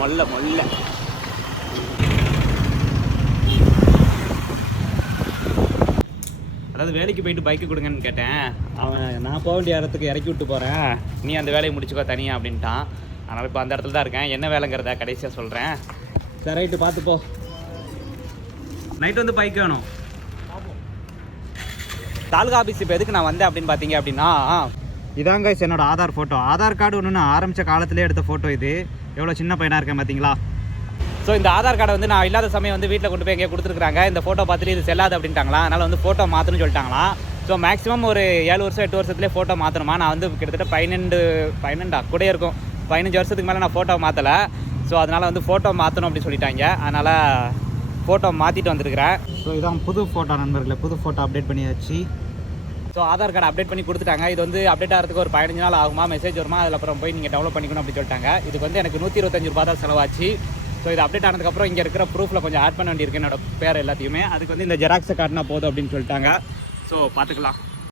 மொல்ல மொல்ல மொல்ல. அதாவது வேலைக்கு போயிட்டு பைக்கு கொடுங்கன்னு கேட்டேன். அவன் நான் போக வேண்டிய இடத்துக்கு இறக்கி விட்டு போகிறேன், நீ அந்த வேலையை முடிச்சுக்கோ தனியாக அப்படின்ட்டான். அதனால் இப்போ அந்த இடத்துல தான் இருக்கேன். என்ன வேலைங்கிறத கடைசியாக சொல்கிறேன். சரி ரைட்டு பார்த்துப்போ. நைட்டு வந்து பைக் வேணும். தாலுகா ஆஃபீஸ் இப்போ எதுக்கு நான் வந்தேன் அப்படின்னு பார்த்தீங்க அப்படின்னா, இதாங்க என்னோட ஆதார் ஃபோட்டோ. ஆதார் கார்டு ஒன்று நான் ஆரம்பித்த காலத்திலே எடுத்த ஃபோட்டோ இது. எவ்வளோ சின்ன பையனாக இருக்கேன் பார்த்தீங்களா. ஸோ இந்த ஆதார் கார்டை வந்து நான் இல்லாத சமயம் வந்து வீட்டில் கொண்டு போய் எங்கேயோ கொடுத்துருக்காங்க. இந்த ஃபோட்டோ பார்த்துட்டு இது செல்லாது அப்படின்ட்டாங்களா. அதனால் வந்து ஃபோட்டோ மாற்றணும்னு சொல்லிட்டாங்களா. ஸோ மேக்ஸிமம் ஒரு 7 வருஷம் 8 வருஷத்துலேயே ஃபோட்டோ மாற்றணுமா. நான் வந்து கிட்டத்தட்ட 12 கூட இருக்கும், 15 வருஷத்துக்கு மேலே நான் ஃபோட்டோ மாற்றலை. ஸோ அதனால் வந்து ஃபோட்டோ மாற்றணும் அப்படின்னு சொல்லிட்டாங்க. அதனால் ஃபோட்டோ மாற்றிட்டு வந்துருக்கிறேன். ஸோ இதான் புது ஃபோட்டோ நண்பர்களே, புது ஃபோட்டோ அப்டேட் பண்ணியாச்சு. ஸோ ஆதார் கார்டு அப்டேட் பண்ணி கொடுத்துட்டாங்க. இது வந்து அப்டேட் ஆகிறதுக்கு ஒரு 15 நாள் ஆகுமா, மெசேஜ் வருமா, அதில் அப்புறம் போய் நீங்கள் டெவலப் பண்ணிக்கணும் அப்படின்னு சொல்லிட்டாங்க. இதுக்கு வந்து எனக்கு 125 ரூபா தான் செலவாச்சு. ஸோ இது அப்டேட் ஆனதுக்கப்புறம் இங்கே இருக்கிற ப்ரூஃபில் கொஞ்சம் ஆட் பண்ண வேண்டியிருக்கு என்னோட பேர் எல்லாத்தையுமே. அதுக்கு வந்து இந்த ஜெராக்ஸை காட்டினா போதும் அப்படின்னு சொல்லிட்டாங்க. ஸோ பார்த்துக்கலாம்.